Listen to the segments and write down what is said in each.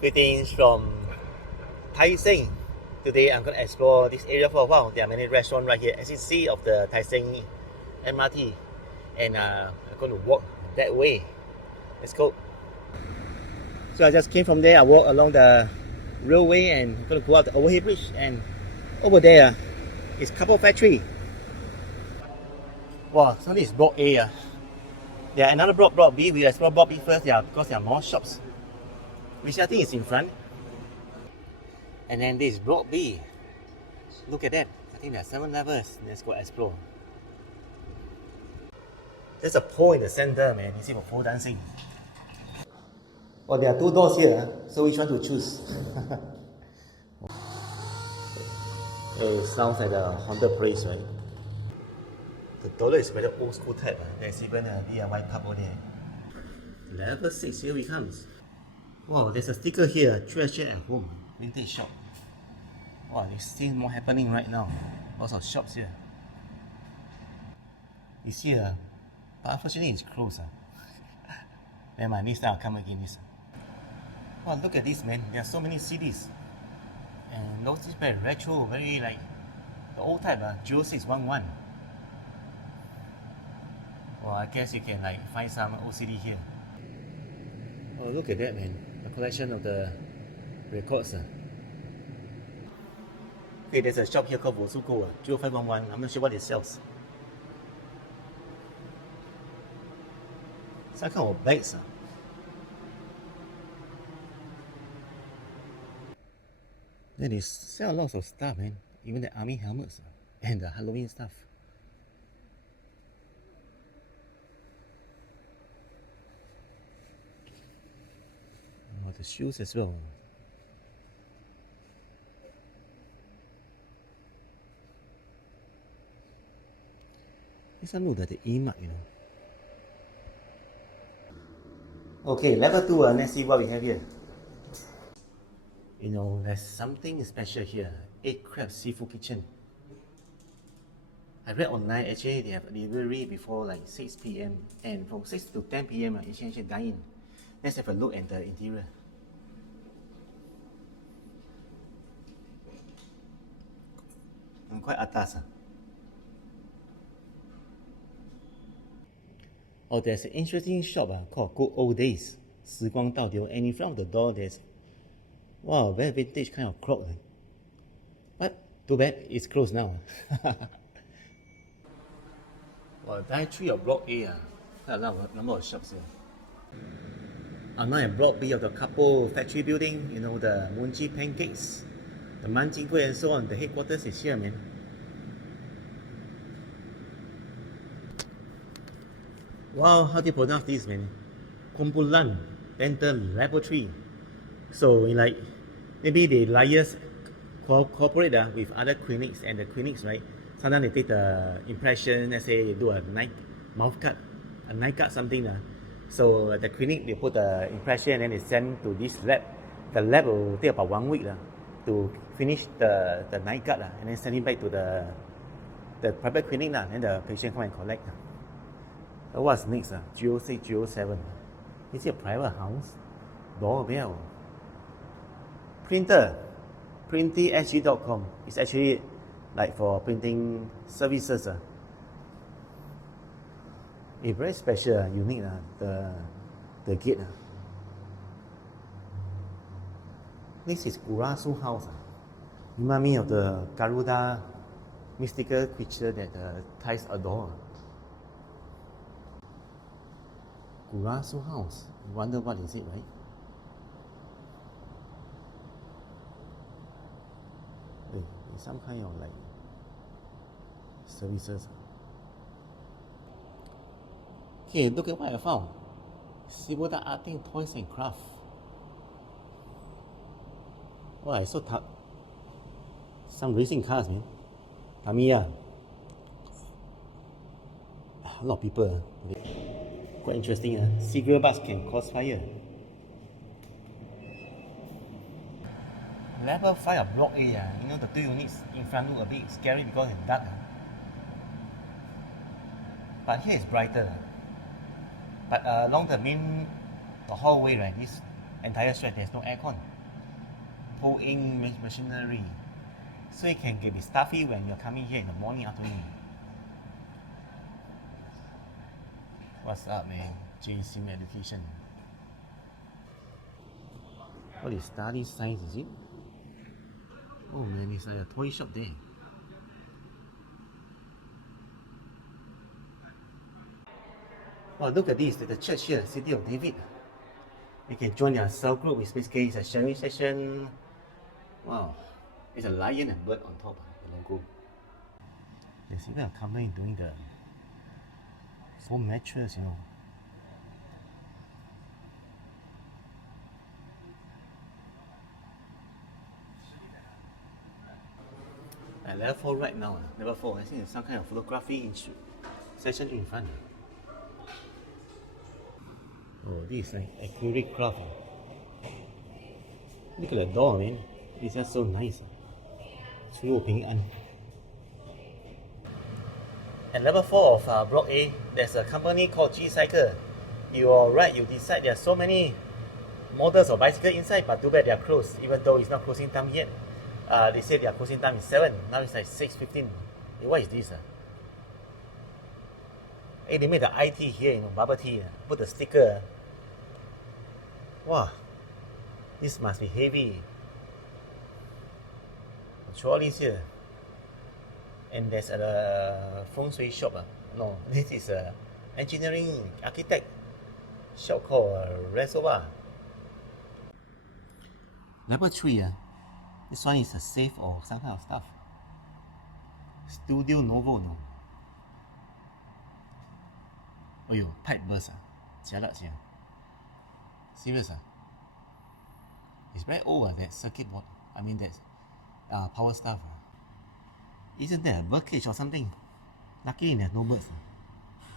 Greetings from Tai Seng. Today I'm going to explore this area for a while. There are many restaurants right here, as you see, of the Tai Seng MRT. And I'm going to walk that way. Let's go. So I just came from there. I walked along the railway and I'm going to go out the overhead bridge. And over there is Couple Factory. Wow, so this is Block A. There are another block B. We explore Block B first, because there are more shops, which I think is in front. And then this is Block B. Look at that. I think there are 7 levels. Let's go explore. There's a pole in the center, man. You see for pole dancing. Well, there are 2 doors here, so which one to choose? It sounds like a haunted place, right? The toilet is very old school type. There's even a DIY pub over there. Level 6, here we comes. Wow, there's a sticker here, treasure at home, vintage shop. Wow, there's still more happening right now. Lots of shops here. It's here, but unfortunately it's closed. Never mind, next time I'll come again. Wow, look at this, man. There are so many CDs. And those is very retro, very like the old type, 0611. Well, I guess you can like find some OCD here. Oh, look at that, man. A collection of the records. Okay, there's a shop here called Wosuko, 0511. I'm not sure what it sells. Some kind of bags. Then they sell lots of stuff, man. Even the army helmets and the Halloween stuff. Oh, the shoes as well. This one look like the E-mark, you know. Okay, level 2, let's see what we have here. You know, there's something special here. 8 Crab Seafood Kitchen. I read online, actually they have delivery before like 6 p.m. and from 6 to 10 p.m. you can actually dine in. Let's have a look at the interior. Quite atas. Oh, there's an interesting shop called Good Old Days, 时光倒流, and in front of the door there's, wow, very vintage kind of clock. But too bad, it's closed now. Well, Dietary of Block A, quite a number of shops here. I'm now at Block B of the Couple Factory building, you know, the Munji pancakes, the Manjingui and so on. The headquarters is here, man. Wow, how do you pronounce this, man? Kumpulan Dental Laboratory. So, like, maybe they liaise, cooperate with other clinics, and the clinics, right? Sometimes they take the impression, let's say they do a mouth cut, a night cut, something. So at the clinic, they put the impression and then they send to this lab. The lab will take about 1 week to finish the night cut and then send it back to the private clinic and the patient come and collect. So what's next? 06, 07. Is it a private house? Doorbell. Printer. printy.sg.com. It's actually like for printing services. It's very special, unique, the gate. This is Urasu House. Remind me of the Garuda mystical creature that the Thais adore. Urasu House. You wonder what is it, right? It's some kind of like services. Okay, look at what I found. Siboda Arting Toys and Craft. Oh, I saw some racing cars, man. Tamiya. A lot of people. Quite interesting. Cigarette butts can cause fire. Level 5 of Block A, you know, the 2 units in front look a bit scary because it's dark. But here it's brighter. But along the hallway, right, this entire stretch there's no aircon. Pull-in machinery. So it can be stuffy when you're coming here in the morning, afternoon. What's up, man? Tai Seng education. What is study science, is it? Oh man, it's like a toy shop there. Wow, look at this, the church here, City of David. You can join their cell group, which basically is a sharing session. Wow, it's a lion and bird on top, the logo. There's even a company doing the foam mattress, you know. At level 4 right now, level 4, I think there's some kind of photography session in front. Oh, this is like acrylic craft. Look at the door, man. It's just so nice. 出入平安. At level 4 of Block A, there's a company called G Cycle. You're right, you decide there are so many models of bicycle inside, but too bad they are closed, even though it's not closing time yet. They say their closing time is 7, now it's like 6:15. Hey, what is this? Hey, they made the IT here, you know, bubble tea. Put the sticker. Wow, this must be heavy. Trolleys here. And there's a feng shui shop. No, this is a engineering architect shop called Reservoir. Level 3, this one is a safe or some kind of stuff. Studio Novo, no. Oh yo, pipe burst. Jialat sia. Serious. It's very old, that circuit board. I mean, that's power stuff. Isn't there a birdcage or something? Luckily there's no birds.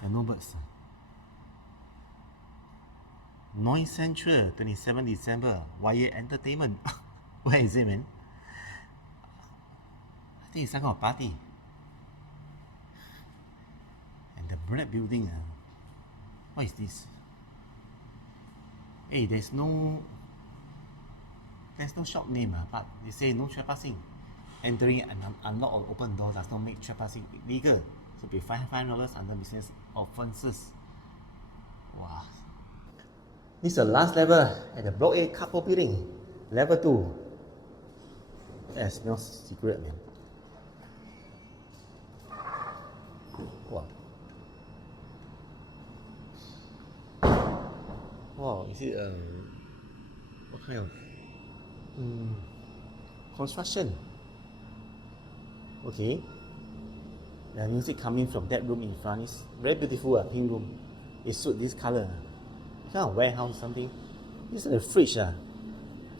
There are no birds. Noise Central, 27 December. Wire Entertainment. Where is it, man? I think it's some kind of party. And the bread building. What is this? Hey, there's no shop name, but they say no trespassing. Entering and unlock or open door does not make trespassing illegal. So be fined $5 under business offences. Wow. This is the last level at the Block A couple building. Level 2. That smells secret, man. Wow. Wow, is it what kind of construction? Okay. The music coming from that room in front is very beautiful, pink room. It suits this color. Kind of warehouse something. This is a fridge. There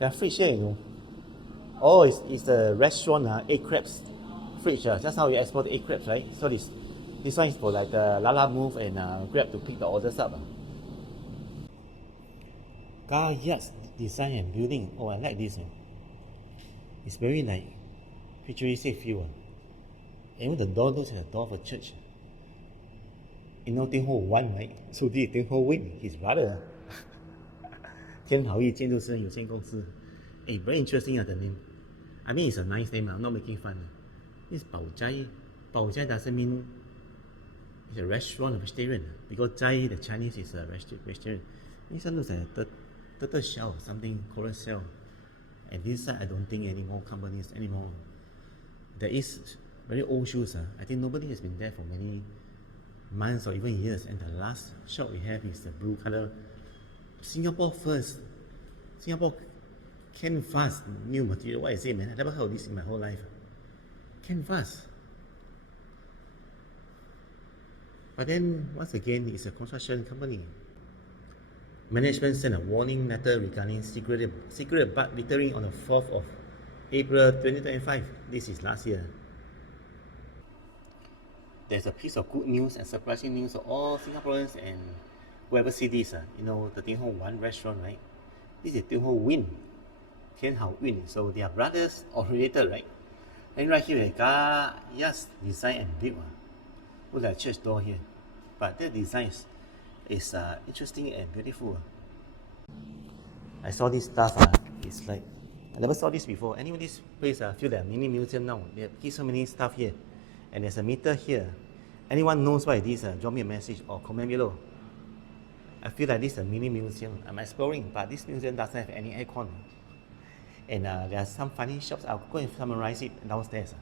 are fridge here, you know. Oh, it's the restaurant, egg crabs fridge. Just now you export the egg crabs, right? So this one is for like the Lala Move and Grab to pick the orders up. Car yards design and building. Oh, I like this. It's very like futuristic feel. Even the door looks like the door of a church. You know Ting Ho Wan, right? So this is Ting Ho Win, his brother. 天好意建筑师有限公司. Hey, very interesting the name. I mean, it's a nice name. I'm not making fun. It's Bao Jai. Bao Jai doesn't mean it's a restaurant or vegetarian. Because Jai, the Chinese, is a vegetarian. This one looks like a turtle shell, something, Korean shell. And this side, I don't think any more companies anymore. There is very old shoes. I think nobody has been there for many months or even years. And the last shop we have is the blue color. Singapore first. Singapore canvas new material. What is it, man? I never heard of this in my whole life. Canvas. But then, once again, it's a construction company. Management sent a warning letter regarding secret bug littering on the 4th of April 2025. This is last year. There's a piece of good news and surprising news for all Singaporeans and whoever see this. You know, the Ting Ho Wan restaurant, right? This is Ting Ho Win. Tian Hao Yun. So they are brothers or related, right? And right here, car yes, design and build. Look like a church door here. But that design is interesting and beautiful. I saw this stuff. It's like I never saw this before. Anyway, this place feel like a mini museum now. They keep so many stuff here, and there's a meter here. Anyone knows what it is? Drop me a message or comment below. I feel like this is a mini museum. I'm exploring, but this museum doesn't have any aircon. And there are some funny shops. I'll go and summarize it downstairs.